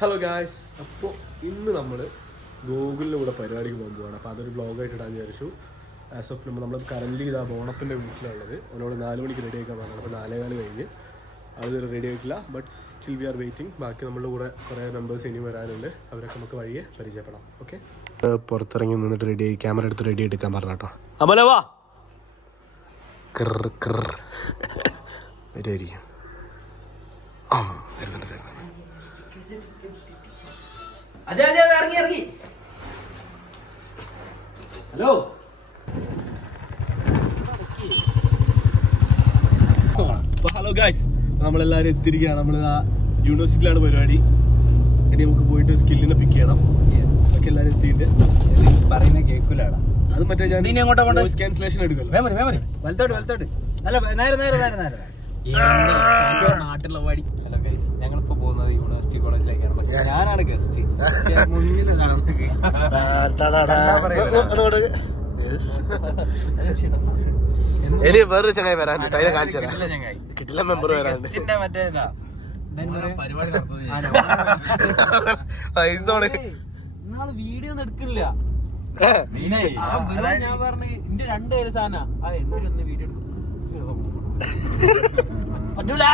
Hello guys, അപ്പോൾ ഇന്ന് നമ്മൾ ഗൂഗിളിൻ്റെ കൂടെ പരിപാടിക്ക് പോകാൻ പോവാണ്. അപ്പോൾ അതൊരു ബ്ലോഗായിട്ട് ഇടാൻ വിചാരിച്ചു. ആസ് ഓഫ് നമ്മൾ കറൻ്റ് ഇതാ ബോണപ്പിൻ്റെ വീട്ടിലുള്ളത്. അവനോട് 4 മണിക്ക് റെഡി ആക്കാൻ പറഞ്ഞത്. അപ്പോൾ 4:15 കഴിഞ്ഞ് അത് റെഡി ആയിട്ടില്ല. But still we are waiting. ബാക്കി നമ്മളുടെ കൂടെ കുറേ മെമ്പേഴ്സ് ഇനി വരാനുണ്ട്. അവരൊക്കെ നമുക്ക് വഴിയെ പരിചയപ്പെടാം. ഓക്കെ, പുറത്തിറങ്ങി നിന്നിട്ട് റെഡി ആയി ക്യാമറ എടുത്ത് റെഡി എടുക്കാൻ പറഞ്ഞ കേട്ടോ. അമലവാ വരുമായിരിക്കും. ആ വരുന്നുണ്ട്. ഹലോ, ഹലോ ഗായ്സ്, നമ്മളെല്ലാവരും എത്തിയിരിക്കുകയാണ്. നമ്മൾ ആ യൂണിവേഴ്സിറ്റിയിലാണ് പരിപാടി. ഇനി നമുക്ക് പോയിട്ട് സ്കില്ലിനെ പിക്ക് ചെയ്യണം. ഒക്കെ എല്ലാവരും എത്തിയിട്ട് പറയുന്ന കേൾക്കൂലാണ്. അത് മറ്റേ ഞാൻ വോയിസ് ക്യാൻസലേഷൻ എടുക്കല്ലോ. വലത്തോട്ട് അല്ല, നേരെ നാട്ടിലുള്ള വഴി. ഹലോ ഗൈസ്, ഞങ്ങളിപ്പോ പോകുന്നത് യൂണിവേഴ്സിറ്റി കോളേജിലേക്കാണ്. പക്ഷെ ഞാനാണ് ഗസ്റ്റ്. ഇനി വേറൊരു ചങ്ങായി വരാണ്ട് ടൈലെ കാണിച്ചു കിട്ടില്ല. മെമ്പർ വരാണ്ട് ഇന്നാള് വീഡിയോ ഒന്നും എടുക്കില്ല. ഞാൻ പറഞ്ഞു എന്റെ 2 പേര് സാധന എന്റെ വീഡിയോ പറ്റൂല.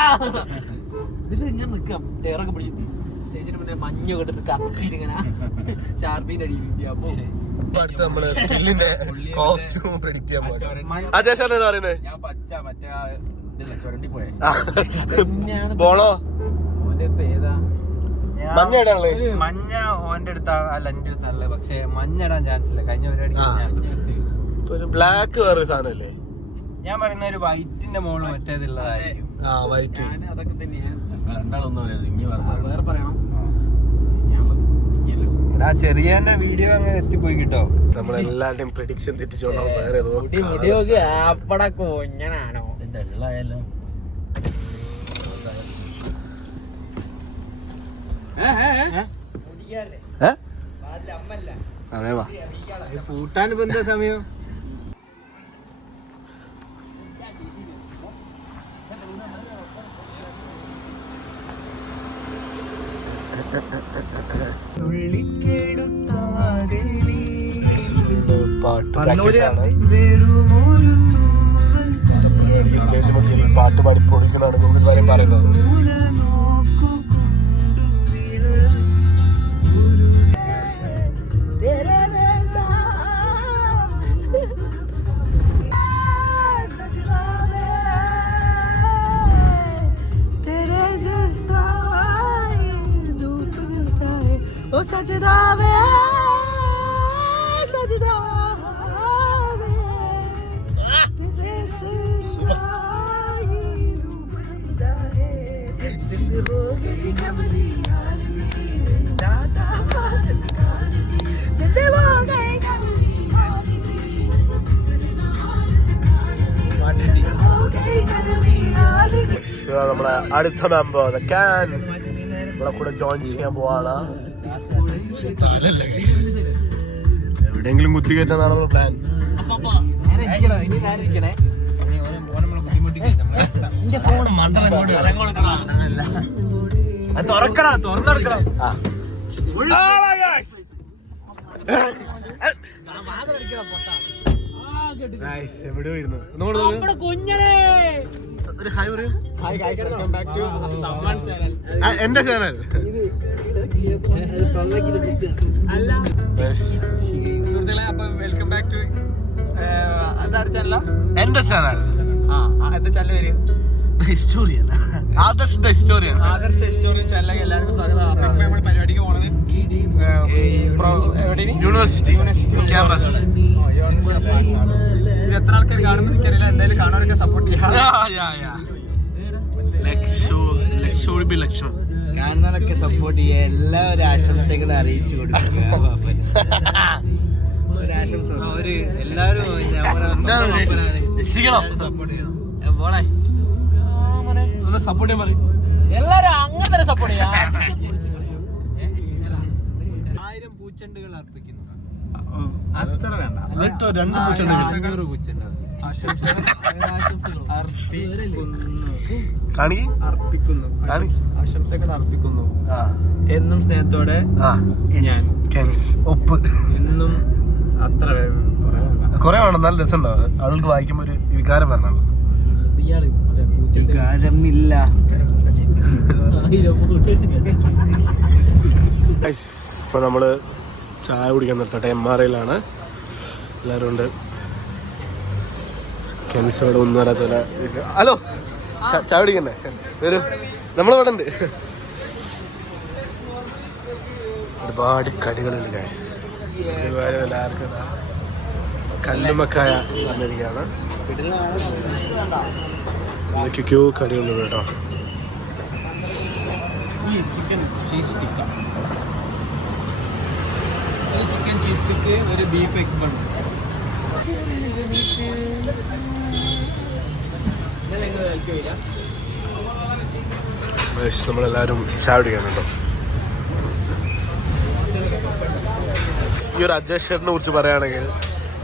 ഇതിൽ ഇങ്ങനെ നിക്കാം, ടയറൊക്കെ പിടിച്ചിട്ട് സ്റ്റേജിന് മുന്നേ മഞ്ഞ കേട്ടിട്ട് കത്തിട്ട് ഇങ്ങനെ ഷാർപ്പിന്റെ അടിയിൽ. അപ്പൊ നമ്മള് സ്കില്ലിന്റെ കോസ്റ്റ്യൂം പ്രെഡിക്റ്റ് ചെയ്യാൻ പോകുന്നത്. അജേഷാണ് പറയുന്നത്. ഞാൻ പച്ച മറ്റേ ചുരണ്ടി പോയ ബോളോ ഓന്റെ ഏതാ മഞ്ഞ മഞ്ഞ ഓന്റെ അടുത്താണ്. അല്ല, എന്റെ അടുത്തല്ല. പക്ഷെ മഞ്ഞ ഇടാൻ ചാൻസ് ഇല്ല. കഴിഞ്ഞ പരിപാടി ബ്ലാക്ക് വേറെ സാധനല്ലേ. ഞാൻ പറയുന്ന ഒരു വൈറ്റിന്റെ മുകളിൽ മറ്റേതുള്ളതായിരിക്കും. അതൊക്കെ തന്നെയാണ്. വേറെ പറയണം. ചെറിയന്റെ വീഡിയോ അങ്ങ് എത്തിപ്പോയി കിട്ടോ. നമ്മളെല്ലാരുടെയും പ്രഡിക്ഷൻ തെറ്റിച്ചോണ്ടാവും. കുഞ്ഞനാണോ ഡള്ളായല്ലോ. പൂട്ടാനിപ്പോ എന്താ സമയം? സ്റ്റേജ് മധ്യയിൽ പാട്ട് പാടി പൊളിക്കുന്നതാണ് ഗൂഗിൾ കാര്യം പറയുന്നത്. നമ്മളെ അടുത്ത മെമ്പർ നമ്മളെ കൂടെ ജോയിൻ ചെയ്യാൻ പോവാണ്. എവിടെയെങ്കിലും കുത്തി കയറ്റാന്നാണ് നമ്മുടെ പ്ലാൻ. എവിടെയോ ഇരുന്നു എന്റെ ചാനൽ. സുഹൃത്തുക്കളെ, അപ്പൊ വെൽക്കം ബാക്ക് ടു എന്റെ ചാനൽ. എന്താ ചാനൽ പേര്? Historian. Adarsh the historian. Adarsh historian ചാനലിലേക്ക് എല്ലാവർക്കും സ്വാഗതം. അപ്പൊ നമ്മൾ പരിപാടിക്ക് പോണത് യൂണിവേഴ്സിറ്റി ക്യാമ്പസ്. ഇത് എത്ര ആൾക്കാർ കാണുന്നു എനിക്കറിയില്ല. എന്തായാലും കാണാനൊക്കെ സപ്പോർട്ട് ചെയ്യാം. കാണുന്നതൊക്കെ സപ്പോർട്ട് ചെയ്യുക. എല്ലാവരും ആശംസകളും അറിയിച്ചു കൊടുക്കുക. ഒരാശംസ എല്ലാവരും സപ്പോർട്ട് ചെയ്യാൻ പറയും. എല്ലാരും അങ്ങനെ സപ്പോർട്ട് ചെയ്യാം. 1000 പൂച്ചെണ്ടുകൾ അർപ്പിക്കുന്നു. അത്ര വേണ്ട. രണ്ട് പൂച്ചെണ്ട് ആശംസകൾ അർപ്പിക്കുന്നു എന്നും സ്നേഹത്തോടെ ഞാൻ. ഒപ്പ് എന്നും അത്ര കൊറേ വേണം, നല്ല രസം ഉണ്ടാവും. ആളുകൾക്ക് വായിക്കുമ്പോ ഒരു വികാരം വരണം. വികാരമില്ല. ഇപ്പൊ നമ്മള് ചായ കുടിക്കാൻ നിർത്തട്ടെ. MRIയിലാണ് എല്ലാവരും ഉണ്ട്. ക്യാൻസറോട് ഒന്നും വരാത്തവരെ. ഹലോ, ചായ കുടിക്കണ്ടേ? വരും, നമ്മളിവിടെ ഉണ്ട്. ഒരുപാട് കടികളുണ്ട്. എല്ലാവർക്കും കല്ലുമക്കായ പറഞ്ഞിരിക്കുകയാണ്. എന്തൊക്കെയോ കടികളുണ്ട് കേട്ടോ. ചിക്കൻ ചീസ് ടിക്ക, ഒരു ചിക്കൻ ചീസ് ടിക്ക്, ഒരു ബീഫ് എഗ് ബൺ. നമ്മളെല്ലാവരും ചായ കുടിക്കാനുണ്ടോ? ഈ ഒരു അജയ് ഷെറിനെ കുറിച്ച് പറയുകയാണെങ്കിൽ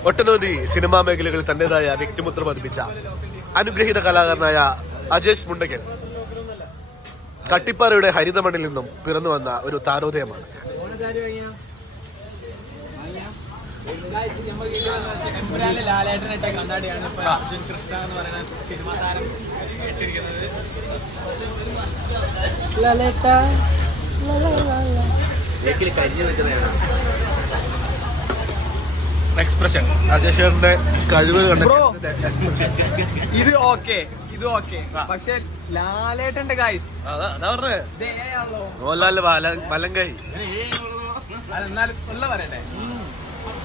ഒട്ടനവധി സിനിമാ മേഖലകളിൽ തന്റേതായ വ്യക്തിമുദ്ര പതിപ്പിച്ച അനുഗ്രഹീത കലാകാരനായ അജേഷ് മുണ്ടക്കൻ കട്ടിപ്പാറയുടെ ഹരിതമണ്ണിൽ നിന്നും പിറന്നു വന്ന ഒരു താരോദയമാണ്. ലാലേട്ടനായിട്ട് കണ്ണാടിയാണ് ഇപ്പൊ അർജുൻ കൃഷ്ണ എന്ന് പറയുന്ന സിനിമാ താരം കേട്ടിരിക്കുന്നത്. എക്സ്പ്രഷൻ അജയ് ഷെറിന്റെ കഴിവ് കണ്ട ഇത് ഓക്കെ, ഇത് ഓക്കെ. പക്ഷെ ലാലേട്ടന്റെ ഗായ്സ് അതാ പറഞ്ഞേ, മോഹൻലാലിന്റെ വലങ്കൈ. എന്നാലും ഉള്ള പറയണ്ടേ,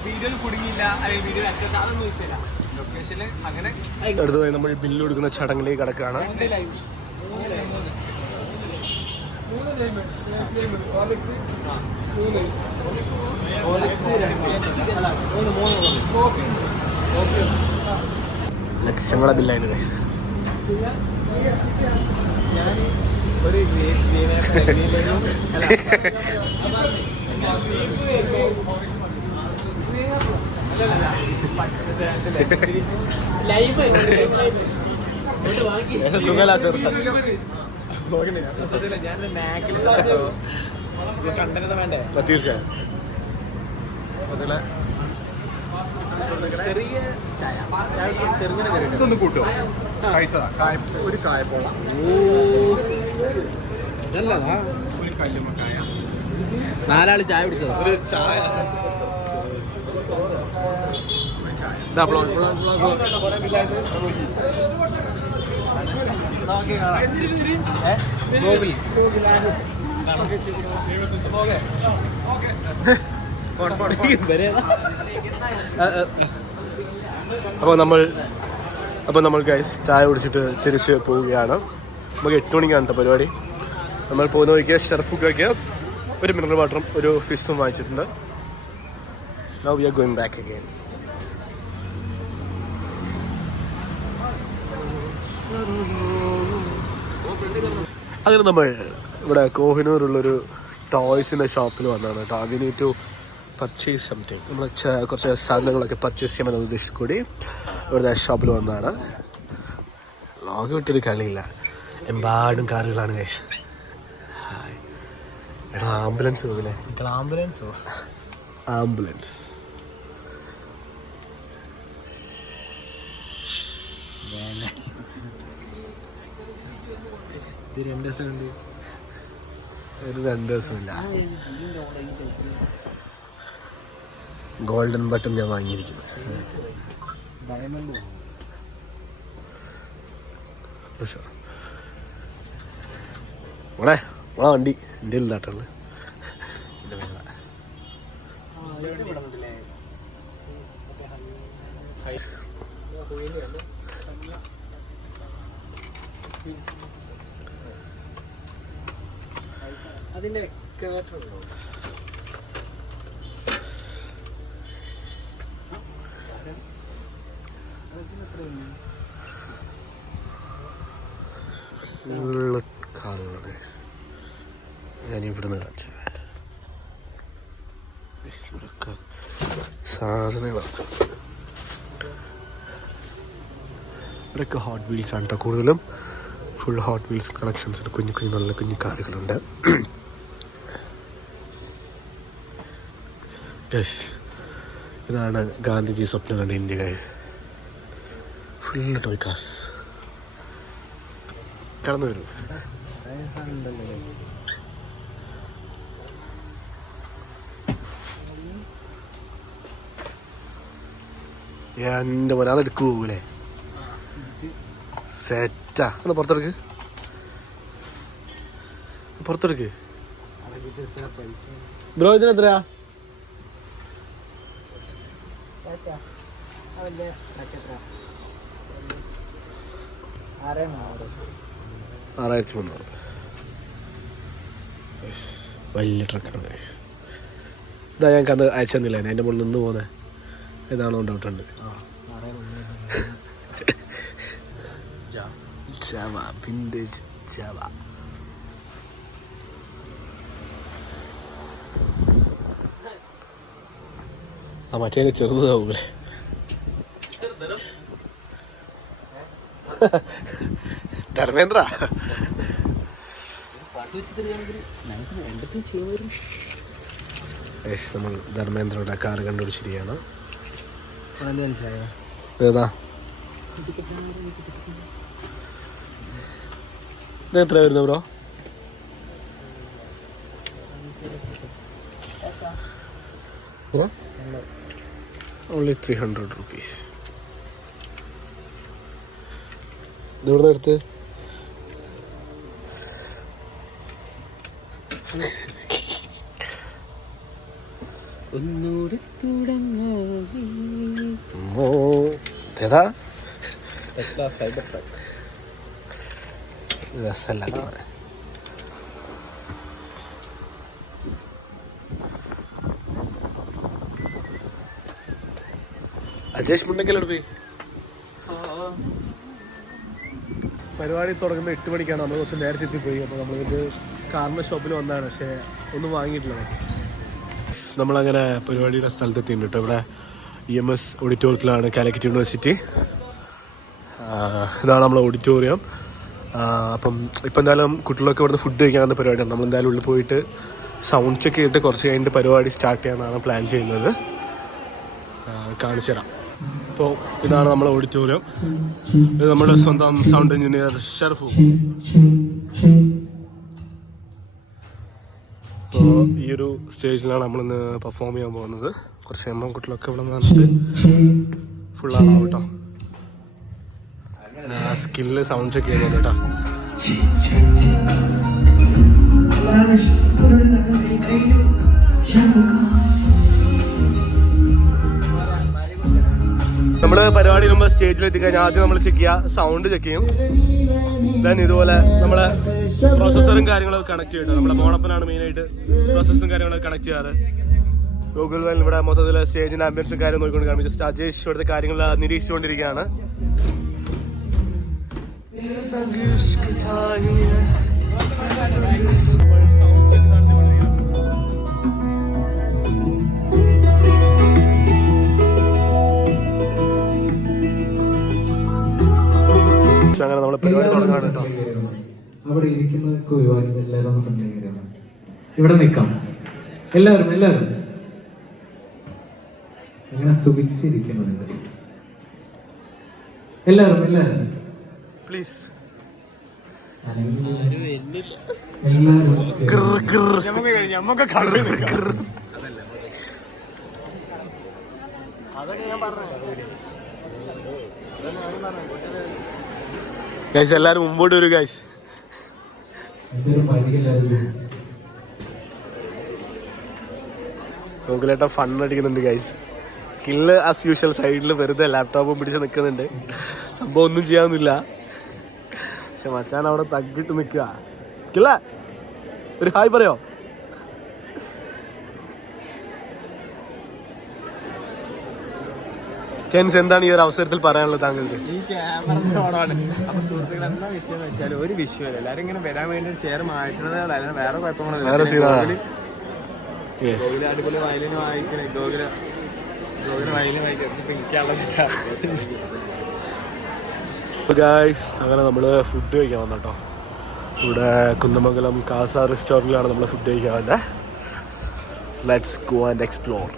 വീഡിയോയിൽ കുടുങ്ങിയില്ല, അല്ലെങ്കിൽ വീഡിയോ അറ്റത്ത് അതൊന്നും വിഷയമില്ല. ലൊക്കേഷനിൽ അങ്ങനെ അടുത്തതായി നമ്മൾ ബില്ല് കൊടുക്കുന്ന ചടങ്ങിലേക്ക് കടക്കാണ്. ലക്ഷങ്ങളെ ബില്ലായിട്ട് ഒരു സുഖല ചെറുത്ത ഞാൻ കണ്ടത് വേണ്ടേ? തീർച്ചയായും ചെറിയ ചായ, ചെറുങ്ങനെ ഇതൊന്ന് കൂട്ടുമോ? കഴിച്ചതാ ഒരു കായപ്പോള, ഒരു കല്ലുമക്കായ, 4 ആള് ചായ കുടിച്ചതാ. ഒരു ചായ. അപ്പോൾ നമ്മൾ ഗൈസ് ചായ കുടിച്ചിട്ട് തിരിച്ച് പോവുകയാണ്. നമുക്ക് 8 മണിക്കാണ് കേട്ടോ പരിപാടി. നമ്മൾ പോകുന്ന വഴിക്ക് ഷർഫുക്കൊക്കെ ഒരു മിനറൽ വാട്ടറും ഒരു ഫിഷും വാങ്ങിച്ചിട്ടുണ്ട്. Now we are going back again. അങ്ങനെ നമ്മൾ ഇവിടെ കോഹിനൂരുള്ളൊരു ടോയ്സിൻ്റെ ഷോപ്പിൽ വന്നതാണ് കേട്ടോ. We need to purchase something. നമ്മൾ കുറച്ച് സാധനങ്ങളൊക്കെ പർച്ചേസ് ചെയ്യാമെന്ന ഉദ്ദേശിച്ച് കൂടി ഇവിടുത്തെ ഷോപ്പിൽ വന്നതാണ്. ലോകം വിട്ടൊരു കളിയില്ല, എമ്പാടും കാറുകളാണ് ഗൈസ്. എടാ ആംബുലൻസ് പോകില്ലേ? ആംബുലൻസോ? ആംബുലൻസ്. ഇത് 2 ദിവസം ഉണ്ട്. ഒരു 2 ദിവസമില്ല. ഗോൾഡൻ ബട്ടൺ ഞാൻ വാങ്ങിയിരിക്കുന്നു. മോളെ മോളെ വണ്ടി ഇന്ത്യയിൽ താട്ടുള്ളത്. അതിന്റെ എക്സ്കവേറ്റർ ഉണ്ടോ? കാറുകളാണ് ഞാൻ ഇവിടുന്ന് കാണിച്ചു. സാധനങ്ങളാണ്. ഇവിടെയൊക്കെ ഹോട്ട് വീൽസ് ആണ് കേട്ടോ കൂടുതലും. ഫുൾ ഹോട്ട് വീൽസ് കളക്ഷൻസ്, കുഞ്ഞു കുഞ്ഞു നല്ല കുഞ്ഞു കാറുകളുണ്ട്. യെസ്, ഇതാണ് ഗാന്ധിജി സ്വപ്നം കണ്ട ഇന്ത്യ. ഫുൾ ടോയ് കാസ് കടന്നു വരും. എൻ്റെ മോനെ അതെടുക്കു പോകൂലേ? സെറ്റാ. ഒന്ന് പുറത്തെടുക്ക്, പുറത്തെടുക്ക് ബ്രോ. ഇതിനെത്രയാ? 6300. വലിയ ട്രക്കാണ്. ഇതാ ഞങ്ങൾക്ക് അത് അയച്ചു തന്നില്ല, അതിൻ്റെ മുകളിൽ നിന്ന് പോകുന്നത് ഏതാണോ ഡൗട്ടുണ്ട്. Java, vintage Java. ആ മറ്റേ ചെറുതാവൂലേ? ധർമ്മേന്ദ്ര നമ്മൾ ധർമ്മേന്ദ്രയുടെ കാറ് കണ്ടുപിടിച്ചിരിക്കുകയാണ്. ഏതാ എത്ര വരുന്നു ബ്രോ? Only 300 rupees. ഇതെവിടുന്ന് എടുത്ത്? ഒന്നൂടെ ഏതാ? Cybertruck. രസമല്ല. അജേഷ് മുണ്ടക്കലോട് പോയി. പരിപാടി തുടങ്ങുന്നത് 8 മണിക്കാണ്. നമ്മൾ കുറച്ച് നേരത്തെ എത്തിപ്പോയി. അപ്പോൾ നമ്മളിത് കാറിൻ്റെ ഷോപ്പിൽ വന്നതാണ്, പക്ഷേ ഒന്നും വാങ്ങിയിട്ടില്ല. നമ്മളങ്ങനെ പരിപാടിയുടെ സ്ഥലത്തെത്തിയിട്ടുണ്ട് കേട്ടോ. ഇവിടെ EMS ഓഡിറ്റോറിയത്തിലാണ്, കാലിക്കറ്റ് യൂണിവേഴ്സിറ്റി. ഇതാണ് നമ്മളെ ഓഡിറ്റോറിയം. അപ്പം ഇപ്പം എന്തായാലും കുട്ടികളൊക്കെ ഇവിടുന്ന് ഫുഡ് കഴിക്കാനുള്ള പരിപാടിയാണ്. നമ്മളെന്തായാലും ഉള്ളിൽ പോയിട്ട് സൗണ്ട് ചെക്ക് ചെയ്തിട്ട് കുറച്ച് കഴിഞ്ഞിട്ട് പരിപാടി സ്റ്റാർട്ട് ചെയ്യാനാണ് പ്ലാൻ ചെയ്യുന്നത്. കാണിച്ചു തരാം. അപ്പോൾ ഇതാണ് നമ്മളെ ഓഡിറ്റോറിയം. ഇത് നമ്മുടെ സ്വന്തം സൗണ്ട് എഞ്ചിനീയർ ഷർഫു. അപ്പോൾ ഈ ഒരു സ്റ്റേജിലാണ് നമ്മളിന്ന് പെർഫോം ചെയ്യാൻ പോകുന്നത്. കുറച്ച് കഴിയുമ്പോൾ കുട്ടികളൊക്കെ ഇവിടെ നിന്ന് ഫുള്ളാണാവും കേട്ടോ. സ്കില്ല് സൗണ്ട് ചെക്ക് ചെയ്യുന്നത് കേട്ടോ. നമ്മൾ പരിപാടി നമ്മൾ സ്റ്റേജിൽ എത്തിക്കഴിഞ്ഞാൽ ആദ്യം നമ്മൾ ചെക്ക് ചെയ്യുക, സൗണ്ട് ചെക്ക് ചെയ്യും. ദെൻ ഇതുപോലെ നമ്മളെ പ്രോസസ്സറും കാര്യങ്ങളൊക്കെ കണക്ട് ചെയ്തിട്ട്, നമ്മളെ മോണപ്പനാണ് മെയിനായിട്ട് പ്രോസസ്സും കാര്യങ്ങളൊക്കെ കണക്ട് ചെയ്യാറ്. ഗൂഗിൾ വേൽ ഇവിടെ മൊത്തത്തിൽ സ്റ്റേജിൻ്റെ ആംബിയൻസും കാര്യം നോക്കിക്കൊണ്ട് കാണും. ജസ്റ്റ് അജേഷ് ഇവിടുത്തെ കാര്യങ്ങൾ നിരീക്ഷിച്ചുകൊണ്ടിരിക്കുകയാണ്. അങ്ങനെ നമ്മളെ പരിപാടി തുടങ്ങാണ് കേട്ടോ. അവിടെ ഇരിക്കുന്നതൊക്കെ ഒരുപാട് എല്ലാവരും ഇവിടെ നിൽക്കാം. എല്ലാവരും എല്ലാവരും ഇങ്ങനെ സുഖിച്ചിരിക്കുന്നു. നിങ്ങൾ എല്ലാവരും എല്ലാവരും പ്ലീസ്. ഗൈസ് എല്ലാരും മുമ്പോട്ട് വരും ഗൈസ്. നോക്കിലേട്ട ഫൺ അടിക്കുന്നുണ്ട് ഗൈസ്. സ്കില്ല് ആസ് യൂഷ്വൽ സൈഡിൽ വെറുതെ ലാപ്ടോപ്പും പിടിച്ച് നിൽക്കുന്നുണ്ട്. സംഭവം ഒന്നും ചെയ്യാനൊന്നുമില്ല, പക്ഷെ മച്ചാൻ അവിടെ തഗ്ഗിട്ട് നിൽക്കുക. സ്കില്ല ഒരു ഹായ് പറയോ? കെൻസ്, എന്താണ് ഈ ഒരു അവസരത്തിൽ പറയാനുള്ളത് താങ്കൾക്ക്? ഈ ക്യാമറ ഓണാണ്. അപ്പൊ സുഹൃത്തുക്കൾ എന്താ വിഷയം എന്ന് വെച്ചാൽ ഒരു വിഷയമല്ല, എല്ലാരും ഇങ്ങനെ വരാൻ വേണ്ടി ചെയർ മാറ്റുന്നത്. വേറെ കുഴപ്പങ്ങളൊന്നും. വേറെ സീനാണ്. ഗോകുല അടിപൊളി വയലിന് വായിക്കണേ. ഗോകുല ഗായ്സ് അങ്ങനെ നമ്മൾ ഫുഡ് കഴിക്കാൻ വന്നു കേട്ടോ. ഇവിടെ കുന്നമംഗലം കാസ റെസ്റ്റോറൻറ്റിലാണ് നമ്മൾ ഫുഡ് കഴിക്കാൻ വന്നത്. Let's go and explore.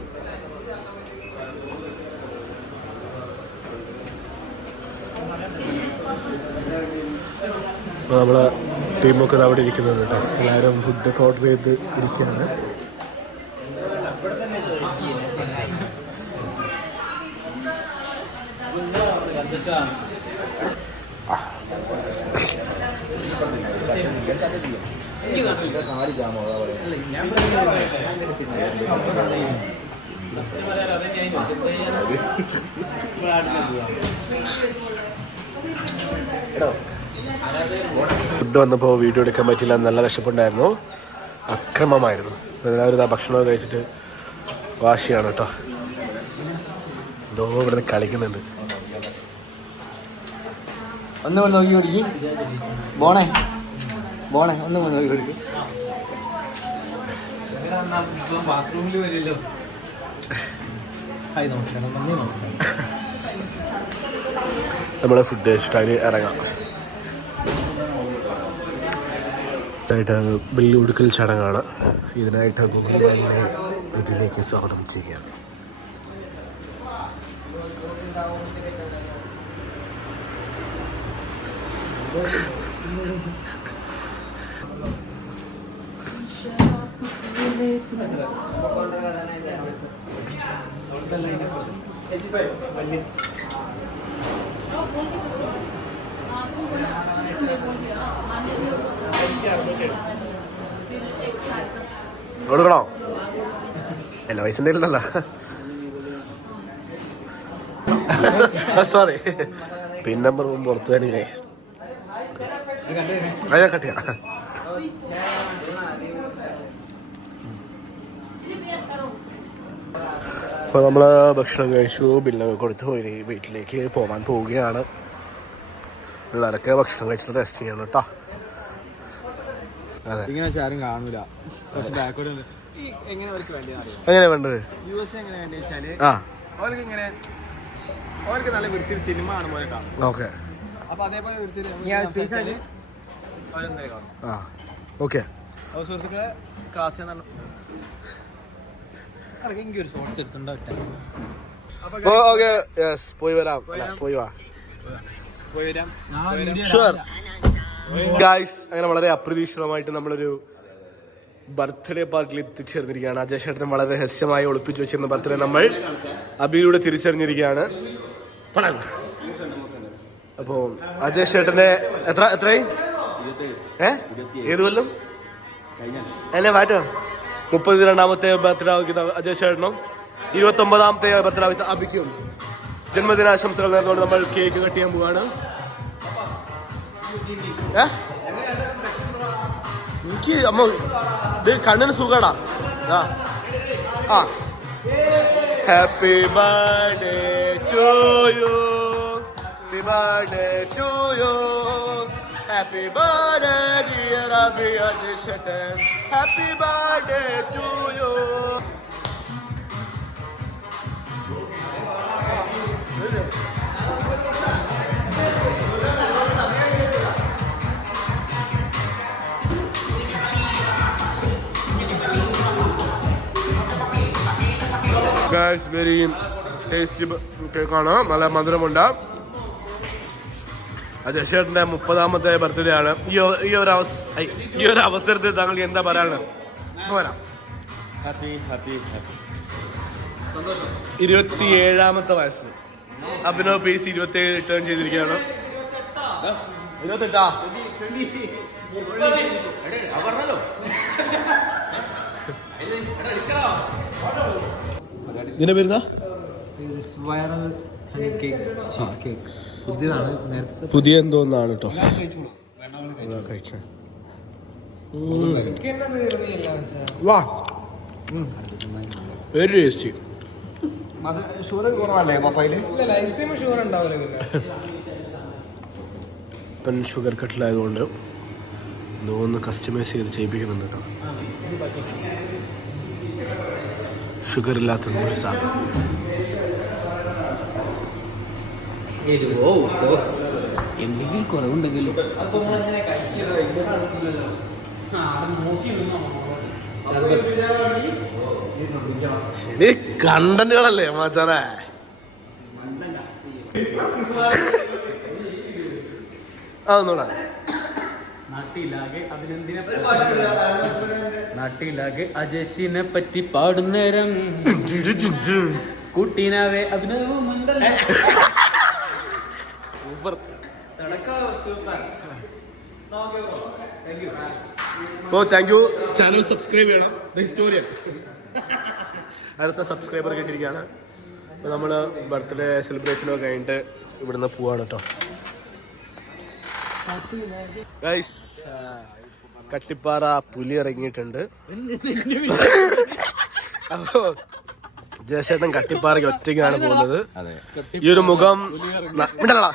അപ്പോൾ നമ്മളെ ടീമൊക്കെ അവിടെ ഇരിക്കുന്നുണ്ട് കേട്ടോ. എല്ലാവരും ഫുഡൊക്കെ ഓർഡർ ചെയ്ത് ഇരിക്കുകയാണ്. ഫുഡ് വന്നപ്പോൾ വീഡിയോ എടുക്കാൻ പറ്റില്ല, നല്ല വിശപ്പുണ്ടായിരുന്നു, അക്രമമായിരുന്നു. എല്ലാവരും ആ ഭക്ഷണമൊക്കെ കഴിച്ചിട്ട് വാശിയാണ് കേട്ടോ. എന്തോ ഇവിടെ കളിക്കുന്നുണ്ട്. ഒന്നും കൊണ്ട് നോക്കി കൊടുക്കി ബോണേ ഒന്നും കൊണ്ട് നോക്കി കൊടുക്കി. ബാത്റൂമിൽ വരില്ലോ. ഹായ് നമസ്കാരം. നമ്മളെ ഫുഡ് കഴിച്ചിട്ട് അതിന് ഇറങ്ങാം. ബില്ല് കൊടുക്കൽ ചടങ്ങാണ്. ഇതിനായിട്ട് ഗൂഗിളിനെ ഇതിലേക്ക് സ്വാഗതം ചെയ്യുകയാണ്. കൊടുക്കണോ? എല്ലാ വയസ്സിൻ്റെ ഇല്ലല്ലോ. സോറി, പിൻ നമ്പർ പുറത്തു തന്നെ കട്ടിയാ. അപ്പോൾ നമ്മൾ ഭക്ഷണം കഴിച്ചു, ബില്ലൊക്കെ കൊടുത്ത് പോയി വീട്ടിലേക്ക് പോകാൻ പോവുകയാണ്. പിള്ളേരൊക്കെ ഭക്ഷണം കഴിച്ചിട്ട് റെസ്റ്റ് ചെയ്യണം കേട്ടോ. അതെ, ഇങ്ങനെ ആരും കാണൂല. എങ്ങനെ എങ്ങനെ വേണ്ടത് USA എങ്ങനെ വേണ്ടി വെച്ചാല് അവർക്ക് ഇങ്ങനെ അവർക്ക് നല്ല വൃത്തിയിൽ സിനിമ കാണുമ്പോൾ കാണും. ഓക്കെ, അപ്പൊ അതേപോലെ വൃത്തിയിൽ അവരെന്തായാലും കാണും. ഓക്കെ. അപ്പോൾ സുഹൃത്തുക്കളെ ക്ലാസ് എനിക്ക് ഒരു ഷോർട്സ് എടുത്തുണ്ടാവും. പോയി വരാം. അങ്ങനെ വളരെ അപ്രതീക്ഷിതമായിട്ട് നമ്മളൊരു ബർത്ത്ഡേ പാർട്ടിയിൽ എത്തിച്ചേർന്നിരിക്കുകയാണ്. അജയ് ചേട്ടൻ വളരെ രഹസ്യമായി ഒളിപ്പിച്ചു വെച്ചിരുന്ന ബർത്ത്ഡേ നമ്മൾ അബിയിലൂടെ തിരിച്ചറിഞ്ഞിരിക്കുകയാണ്. അപ്പോൾ അജയ് ചേട്ടന്റെ എത്രയായി? ഏത് കൊല്ലം അല്ലേ മാറ്റം? 32ാമത്തെ ബർത്ത്ഡേ അജയ് ചേട്ടനും 29ാമത്തെ ബർത്ത്ഡേ അബിക്കും ജന്മദിനാശംസകൾ നേർന്നുകൊണ്ട് നമ്മൾ കേക്ക് കട്ട് ചെയ്യാൻ പോവാണ്. എനിക്ക് അമ്മ ഇത് കണ്ണിന് സുഖടാ. Happy birthday to you, happy birthday to you, happy birthday dear Abi Ajay ചേട്ടൻ, happy birthday to you. Very tasty കേക്കാണ്, നല്ല മധുരമുണ്ട്. അജയ് ചേട്ടൻ്റെ 30ാമത്തെ ബർത്ത്ഡേ ആണ്. ഈ ഒരു അവസരത്തിൽ താങ്കൾ എന്താ പറയാനുള്ളത്? പോരാ, 27ാമത്തെ വയസ്സ് അഭിനവ് പേസ് 27 ടേൺ ചെയ്തിരിക്കുകയാണ്. 28 ഇതിന്റെ പേരുതാ പുതിയ എന്തോന്നാണ് കേട്ടോ. കഴിക്കാൻ വാ, വെരി ടേസ്റ്റി. ഇപ്പം ഷുഗർ കട്ടിലായതുകൊണ്ട് ഒന്ന് കസ്റ്റമൈസ് ചെയ്ത് ചെയ്യിപ്പിക്കുന്നുണ്ട് കേട്ടോ. ഷുഗർ ഇല്ലാത്ത ഒരു സാധനം. എരിവോ ഉപ്പോ എന്തെങ്കിലും കുറവുണ്ടെങ്കിലും ശരി കണ്ടന്റുകളല്ലേ മച്ചാനെ. അതൊന്നൂടാ. നാട്ടിലാകെ അജയസിനെ പറ്റി പാടുന്നേരം കുട്ടീനാവേ അഭിനവുമുണ്ടല്ലോ. Super. Oh thank you. Channel subscribe ചെയ്യണം. ഹിസ്റ്റോറിയൻ അടുത്ത സബ്സ്ക്രൈബർ കിട്ടിയിരിക്കുകയാണ്. അപ്പോൾ നമ്മൾ ബർത്ത്ഡേ സെലിബ്രേഷനൊക്കെ കഴിഞ്ഞിട്ട് ഇവിടുന്ന് പോവാണ് കേട്ടോ. ഗൈസ് കട്ടിപ്പാറ പുലി ഇറങ്ങിയിട്ടുണ്ട്. അപ്പോ ജയശേട്ടൻ കട്ടിപ്പാറയ്ക്ക് ഒറ്റയ്ക്കാണ് പോകുന്നത്. ഈ ഒരു മുഖം വിടലടാ.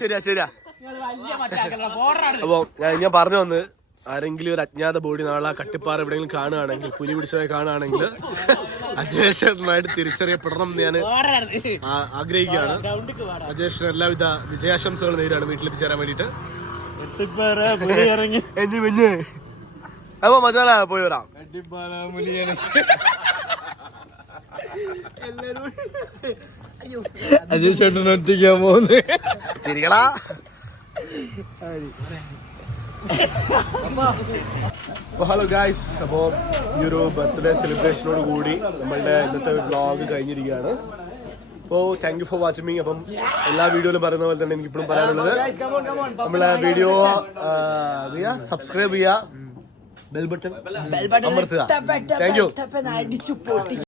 ശരിയാ ശരിയാ. അപ്പൊ ഞാൻ പറഞ്ഞു വന്ന് ആരെങ്കിലും ഒരു അജ്ഞാത ബോഡി നാളെ കട്ടിപ്പാറ എവിടെയെങ്കിലും കാണുകയാണെങ്കിൽ, പുലി പിടിച്ചതായി കാണുകയാണെങ്കിൽ അജേഷനായിട്ട് തിരിച്ചറിയപ്പെടണം എന്ന് ഞാൻ ആഗ്രഹിക്കുകയാണ്. അജേഷൻ എല്ലാവിധ വിജയാശംസകൾ നേരിടാണ് വീട്ടിലെത്തിച്ചേരാൻ വേണ്ടിട്ട്. അപ്പൊ മജാല പോയി വരാം. അജേഷേട്ടൻ ഒറ്റയ്ക്കാൻ പോകുന്നത് ചിരിക്കടാ. ഹലോ ഗായ്സ്, അപ്പോൾ ഈ ഒരു ബർത്ത്ഡേ സെലിബ്രേഷനോട് കൂടി നമ്മളുടെ ഇന്നത്തെ വ്ളോഗ് കഴിഞ്ഞിരിക്കുകയാണ്. അപ്പോൾ thank you for watching me. അപ്പം എല്ലാ വീഡിയോയിലും പറയുന്ന പോലെ തന്നെ എനിക്ക് ഇപ്പോഴും പറയാനുള്ളത്, നമ്മളെ വീഡിയോ സബ്സ്ക്രൈബ് ചെയ്യുക, ബെൽ ബട്ടൺ അമർത്തുക. Thank you.